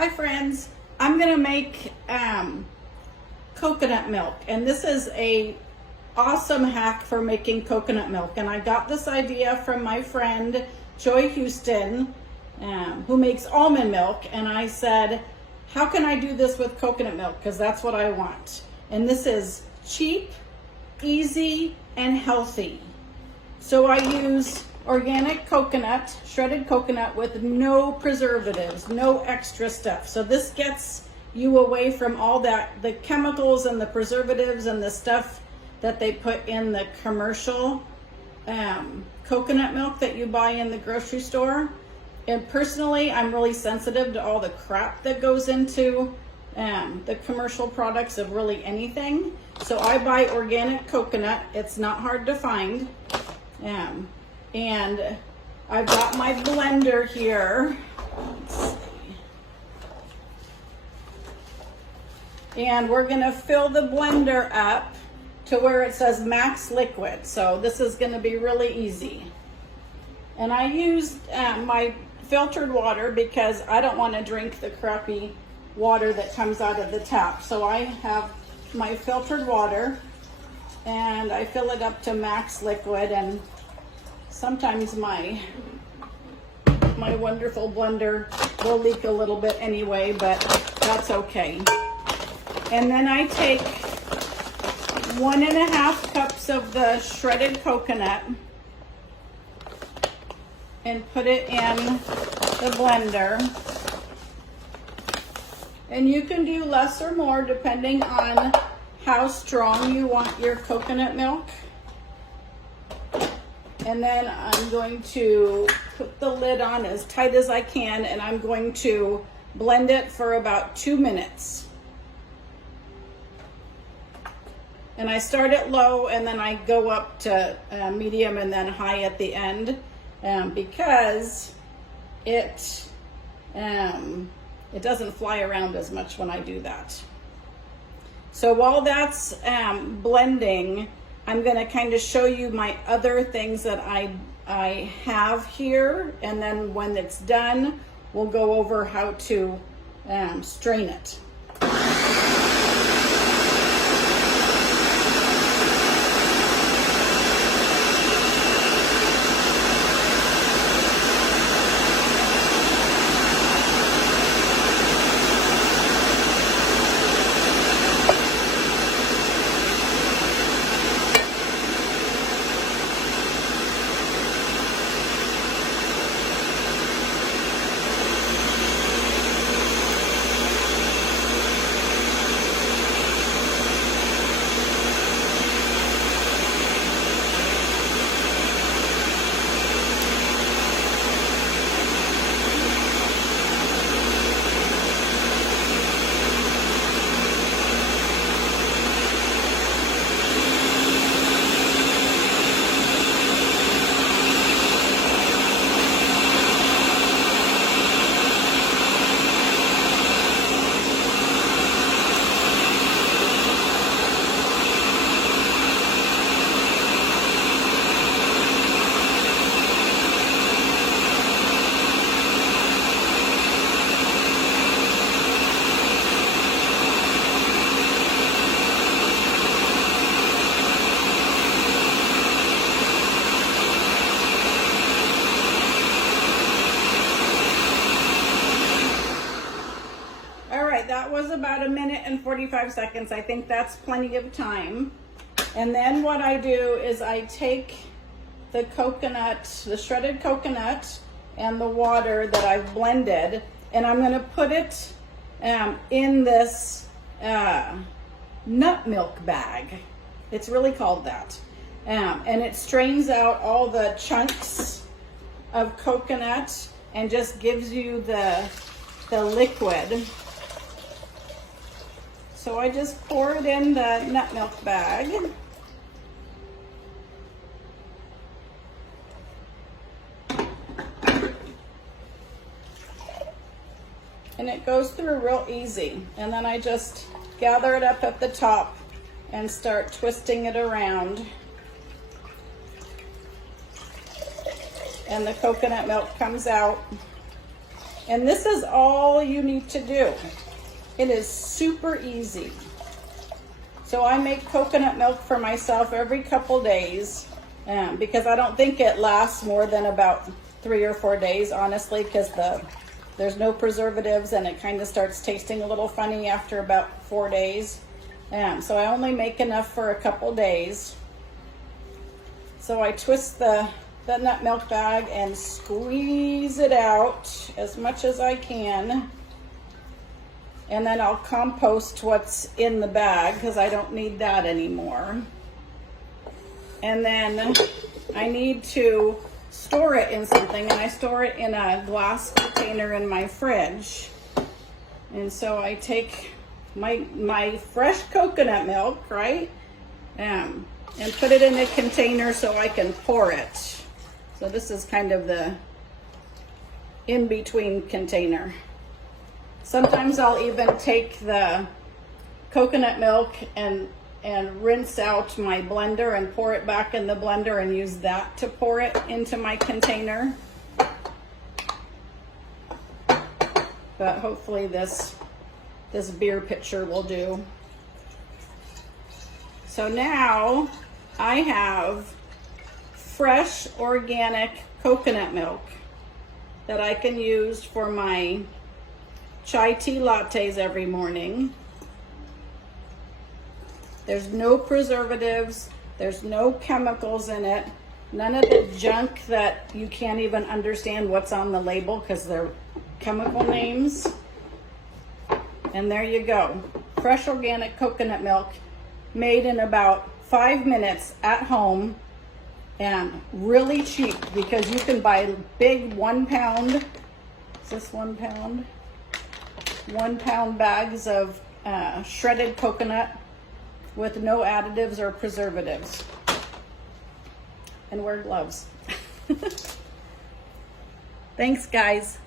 Hi friends, I'm gonna make coconut milk, and this is a awesome hack for making coconut milk. And I got this idea from my friend Joy Houston, who makes almond milk, and I said, how can I do this with coconut milk, because that's what I want. And this is cheap, easy, and healthy. So I use organic coconut, shredded coconut with no preservatives, no extra stuff. So this gets you away from all that, the chemicals and the preservatives and the stuff that they put in the commercial coconut milk that you buy in the grocery store. And personally, I'm really sensitive to all the crap that goes into the commercial products of really anything. So I buy organic coconut. It's not hard to find. And I've got my blender here. Let's see. And we're gonna fill the blender up to where it says max liquid. So this is gonna be really easy. And I used my filtered water because I don't wanna drink the crappy water that comes out of the tap. So I have my filtered water and I fill it up to max liquid, and sometimes my wonderful blender will leak a little bit anyway, but that's okay. And then I take 1.5 cups of the shredded coconut and put it in the blender. And you can do less or more depending on how strong you want your coconut milk. And then I'm going to put the lid on as tight as I can, and I'm going to blend it for about 2 minutes. And I start at low and then I go up to medium and then high at the end, because it doesn't fly around as much when I do that. So while that's blending, I'm going to kind of show you my other things that I have here, and then when it's done, we'll go over how to strain it. That was about 1 minute and 45 seconds. I think that's plenty of time. And then what I do is I take the coconut, the shredded coconut, and the water that I've blended, and I'm going to put it in this nut milk bag. It's really called that. And it strains out all the chunks of coconut and just gives you the liquid. So I just pour it in the nut milk bag. And it goes through real easy. And then I just gather it up at the top and start twisting it around. And the coconut milk comes out. And this is all you need to do. It is super easy. So I make coconut milk for myself every couple days because I don't think it lasts more than about 3 or 4 days, honestly, because there's no preservatives and it kind of starts tasting a little funny after about 4 days. So I only make enough for a couple days. So I twist the nut milk bag and squeeze it out as much as I can. And then I'll compost what's in the bag because I don't need that anymore. And then I need to store it in something, and I store it in a glass container in my fridge. And so I take my fresh coconut milk, right? And put it in a container so I can pour it. So this is kind of the in-between container. Sometimes I'll even take the coconut milk and rinse out my blender and pour it back in the blender and use that to pour it into my container. But hopefully this beer pitcher will do. So now I have fresh organic coconut milk that I can use for my chai tea lattes every morning. There's no preservatives, there's no chemicals in it, none of the junk that you can't even understand what's on the label because they're chemical names. And there you go, fresh organic coconut milk made in about 5 minutes at home, and really cheap because you can buy big 1 pound, is this 1 pound? 1 pound bags of shredded coconut with no additives or preservatives. And wear gloves. Thanks, guys.